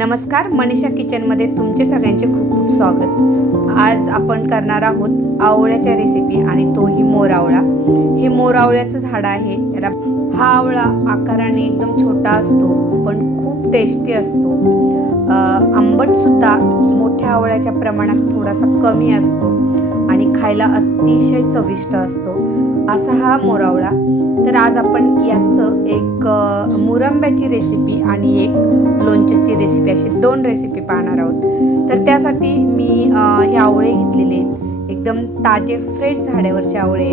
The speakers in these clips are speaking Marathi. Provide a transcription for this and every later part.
नमस्कार मनीषा किचनमध्ये तुमचे सगळ्यांचे खूप खूप स्वागत. आज आपण करणार आहोत आवळ्याच्या रेसिपी आणि तोही मोरावळा हे मोरावळ्याचं झाड आहे. याला हा आवळा आकाराने एकदम छोटा असतो पण खूप टेस्टी असतो. आंबटसुद्धा मोठ्या आवळ्याच्या प्रमाणात थोडासा कमी असतो आणि खायला अतिशय चविष्ट असतो. असा हा मोरावळा तर आज आपण याचं एक मुरंब्याची रेसिपी आणि एक लोणच्याची रेसिपी अशी दोन रेसिपी पाहणार आहोत. तर त्यासाठी मी हे आवळे घेतलेले आहेत. एकदम ताजे फ्रेश झाडावरचे आवळे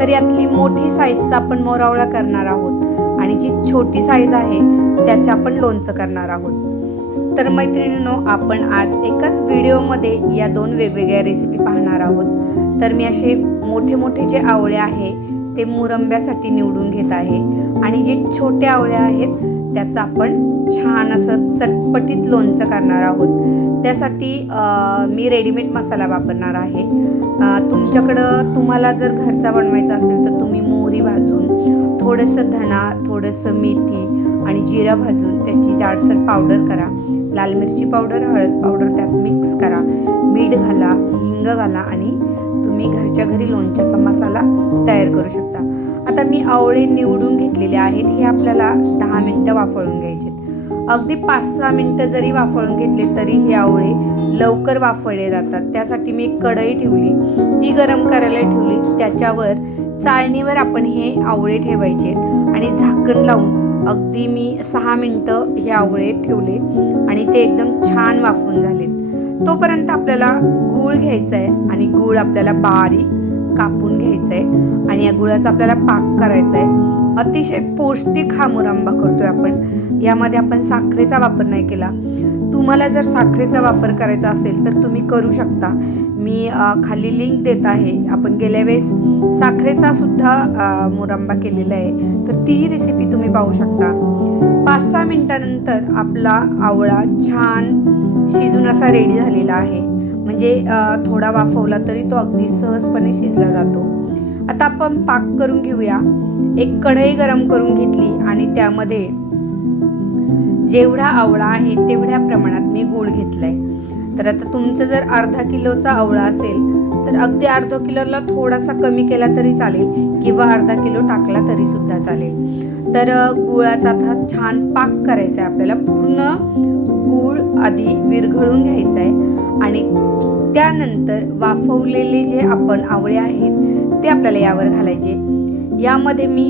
तर यातली मोठी साईजचा आपण मोरावळा करणार आहोत. आणि जी छोटी साईज आहे त्याचं आपण लोणचं करणार आहोत. तर मैत्रिणींनो आपण आज एकाच व्हिडिओमध्ये या दोन वेगवेगळ्या रेसिपी पाहणार आहोत. तर मी असे मोठे मोठे जे आवळे आहे ते मुरंब्यासाठी निवडून घेत आहे. आणि जे छोटे आवळे आहेत त्याचं आपण छान असं चटपटीत लोणचं करणार आहोत. त्यासाठी मी रेडीमेड मसाला वापरणार आहे. तुमच्याकडं तुम्हाला जर घरचा बनवायचा असेल तर तुम्ही मोहरी भाजून थोडंसं धणा थोडंसं मेथी आणि जिरा भाजून त्याची जाडसर पावडर करा. लाल मिरची पावडर हळद पावडर त्यात मिक्स करा. मीठ घाला हिंग घाला आणि तुम्ही घरच्या घरी लोणच्याचा मसाला तयार करू शकता. आता मी आवळे निवडून घेतलेले आहेत. हे आपल्याला दहा मिनटं वाफळून घ्यायचे अगदी पाच सहा मिनटं जरी वाफळून घेतले तरी हे आवळे लवकर वाफळले जातात. त्यासाठी मी एक कढई ठेवली. ती गरम करायला ठेवली. त्याच्यावर चाळणीवर आपण हे आवळे ठेवायचे आणि झाकण लावून अगदी मी सहा मिनटं हे आवळे ठेवले आणि ते एकदम छान वाफून झालेत. तोपर्यंत आपल्याला गूळ घ्यायचा आहे आणि गूळ आपल्याला बारीक कापून घ्यायचं आहे आणि या गुळाचा आपल्याला पाक करायचा आहे अतिशय पौष्टिक हा मुरंबा करतोय आपण. यामध्ये आपण साखरेचा वापर नाही केला. तुम्हाला जर साखरेचा वापर करायचा असेल तर तुम्ही करू शकता. मी खाली लिंक देत आहे. आपण गेल्या वेळेस साखरेचा सुद्धा मुरंबा केलेला आहे. तर तीही रेसिपी तुम्ही पाहू शकता. पाच सहा मिनिटानंतर आपला आवळा छान शिजून असा रेडी झालेला आहे. म्हणजे थोडा वाफवला तरी तो अगदी सहजपणे शिजला जातो. आता आपण पाक करून घेऊया. एक कढई गरम करून घेतली आणि त्यामध्ये जेवढा आवळा आहे तेवढ्या प्रमाणात मी गूळ घेतलाय. तर आता तुमचं जर अर्धा किलोचा आवळा असेल तर अगदी अर्धा किलोला थोडासा कमी केला तरी चालेल किंवा अर्धा किलो टाकला तरी सुद्धा चालेल. तर गुळाचा आता छान पाक करायचा आहे आपल्याला. पूर्ण गूळ आधी विरघळून घ्यायचा आहे आणि त्यानंतर वाफवलेले जे आपण आवळे आहेत ते आपल्याला यावर घालायचे. यामध्ये मी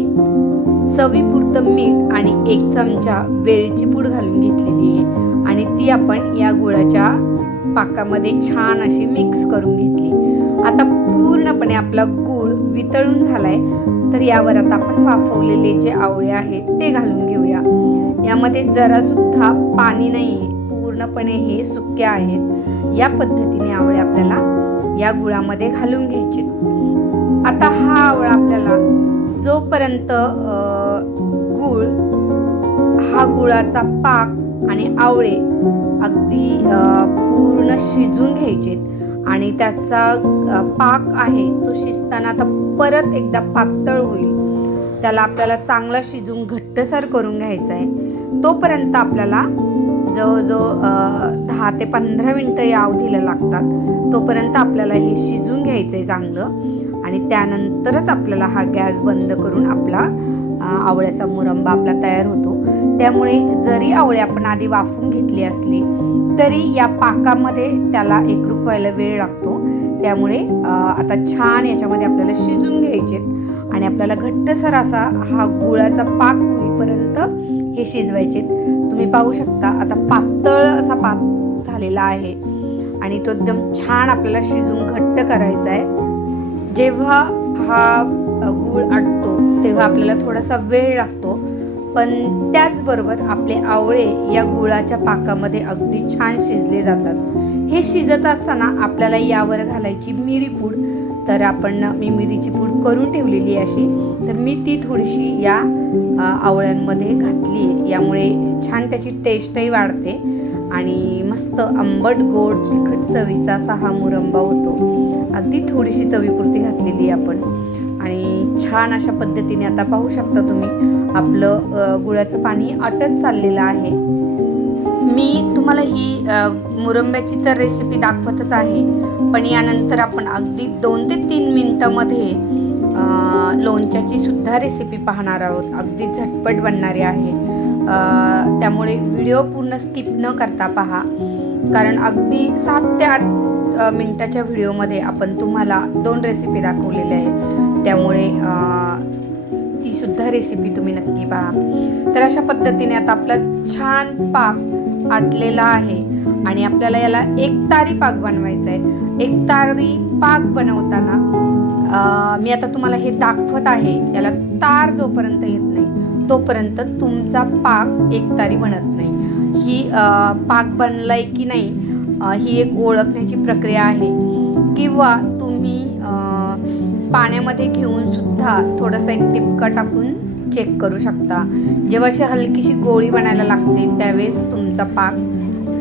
चवीपुरतं मीठ आणि एक चमचा वेलची पूड घालून घेतलेली आहे. आणि ती आपण या गुळाच्या पाकामध्ये छान अशी मिक्स करून घेतली. आता पूर्णपणे आपला गूळ वितळून झालाय. तर यावर आता आपण वाफवलेले जे आवळे आहेत ते घालून घेऊया. यामध्ये जरा सुद्धा पाणी नाही आहे पूर्णपणे हे सुके आहेत. या पद्धतीने आवळे आपल्याला या गुळामध्ये घालून घ्यायचे. आता हा आवळा आपल्याला जोपर्यंत गुळ हा गुळाचा पाक आणि आवळे अगदी पूर्ण शिजून घ्यायचेत आणि त्याचा पाक आहे तो शिजताना आता परत एकदा पातळ होईल. त्याला आपल्याला चांगला शिजून घट्टसर करून घ्यायचा आहे. तोपर्यंत आपल्याला जवळजवळ दहा ते पंधरा मिनटं या अवधीला लागतात. तोपर्यंत आपल्याला हे शिजून घ्यायचं आहे चांगलं. आणि त्यानंतरच आपल्याला हा गॅस बंद करून आपला आवळ्याचा मुरंबा आपला तयार होतो. त्यामुळे जरी आवळे आपण आधी वाफून घेतली असली तरी या पाकामध्ये त्याला एकरूप व्हायला वेळ लागतो. त्यामुळे आता छान याच्यामध्ये आपल्याला शिजून घ्यायचे आणि आपल्याला घट्टसर असा हा गुळाचा पाक होईपर्यंत हे शिजवायचे तुम्ही पाहू शकता आता पातळ असा पाक झालेला आहे आणि तो एकदम छान आपल्याला शिजून घट्ट करायचा आहे जेव्हा हा गूळ आटतो तेव्हा आपल्याला थोडासा वेळ लागतो. पण त्याचबरोबर आपले आवळे या गुळाच्या पाकामध्ये अगदी छान शिजले जातात. हे शिजत असताना आपल्याला यावर घालायची मिरी पूड तर आपण मी मिरीची पूड करून ठेवलेली अशी तर मी ती थोडीशी या आवळ्यांमध्ये घातली आहे. यामुळे छान त्याची टेस्टही वाढते आणि मस्त आंबट गोड तिखट चवीचा असा हा मुरंबा होतो. अगदी थोडीशी चवीपुरती घातलेली आहे आपण. आणि छान अशा पद्धतीने आता पाहू शकता तुम्ही आपलं गुळाचं पाणी आटत चाललेलं आहे. मी तुम्हाला ही मुरंब्याची तर रेसिपी दाखवतच आहे. पण यानंतर आपण अगदी दोन ते तीन मिनटामध्ये लोणच्याची सुद्धा रेसिपी पाहणार आहोत. अगदी झटपट बनणारी आहे. त्यामुळे व्हिडिओ पूर्ण स्किप न करता पहा. कारण अगदी सात ते आठ मिनटाच्या व्हिडिओमध्ये आपण तुम्हाला दोन रेसिपी दाखवलेल्या आहे त्यामुळे ती सुद्धा रेसिपी तुम्ही नक्की पहा. तर अशा पद्धतीने आता आपला छान पाक आटलेला आहे आणि आपल्याला याला एक तारी पाक बनवायचा आहे एक तारी पाक बनवताना मी आता तुम्हाला हे दाखवत आहे. याला तार जोपर्यंत येत नाही तोपर्यंत तुमचा पाक एक तारी बनत नाही. ही पाक बनलाय की नाही ही एक ओळखण्याची प्रक्रिया आहे. किंवा तुम्ही पाण्यामध्ये घेऊन सुद्धा थोडंसं एक टिपका टाकून चेक करू शकता. जेव्हा अशी हलकीशी गोळी बनायला लागते त्यावेळेस तुमचा पाक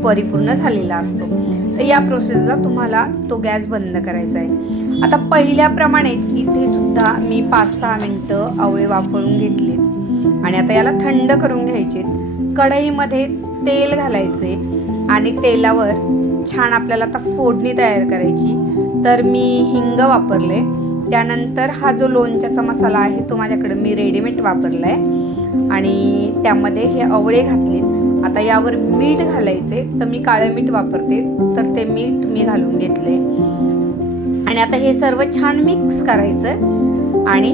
परिपूर्ण झालेला असतो. तर या प्रोसेसला तुम्हाला तो गॅस बंद करायचा आहे. आता पहिल्याप्रमाणेच इथे सुद्धा मी पाच सहा मिनटं आवळे वाफळून घेतले. आणि आता याला थंड करून घ्यायचे कढईमध्ये तेल घालायचे आणि तेलावर छान आपल्याला आता फोडणी तयार करायची. तर मी हिंग वापरले. त्यानंतर हा जो लोणच्याचा मसाला आहे तो माझ्याकडे मी रेडीमेड वापरला आहे आणि त्यामध्ये हे आवळे घातले आता यावर मीठ घालायचे तर मी काळं मीठ वापरते. तर ते मीठ मी घालून घेतले आणि आता हे सर्व छान मिक्स करायचं आणि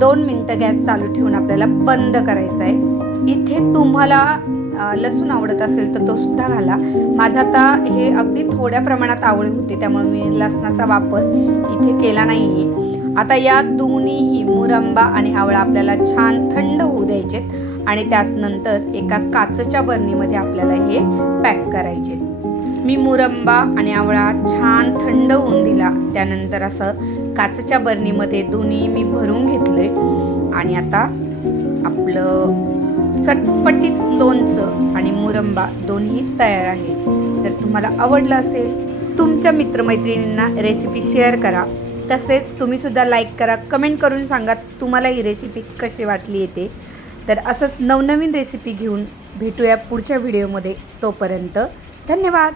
दोन मिनटं गॅस चालू ठेवून आपल्याला बंद करायचं आहे इथे तुम्हाला लसूण आवडत असेल तर तो सुद्धा घाला. माझं आता हे अगदी थोड्या प्रमाणात आवड होते त्यामुळे मी लसणाचा वापर इथे केला नाही आता या दोन्हीही मुरंबा आणि आवळा आपल्याला छान थंड होऊ द्यायचे आणि त्यात नंतर एका काचच्या बरणीमध्ये आपल्याला हे पॅक करायचे मी मुरंबा आणि आवळा छान थंड होऊन दिला. त्यानंतर असं काचच्या बरणीमध्ये दोन्ही मी भरून घेतले आणि आता आपलं चटपटीत लोणचं आणि मुरंबा दोन्ही तयार आहे जर तुम्हाला आवडलं असेल तुमच्या मित्रमैत्रिणींना रेसिपी शेअर करा. तसेच तुम्हीसुद्धा लाईक करा कमेंट करून सांगा तुम्हाला ही रेसिपी कशी वाटली येते. तर असंच नवनवीन रेसिपी घेऊन भेटूया पुढच्या व्हिडिओमध्ये तोपर्यंत धन्यवाद!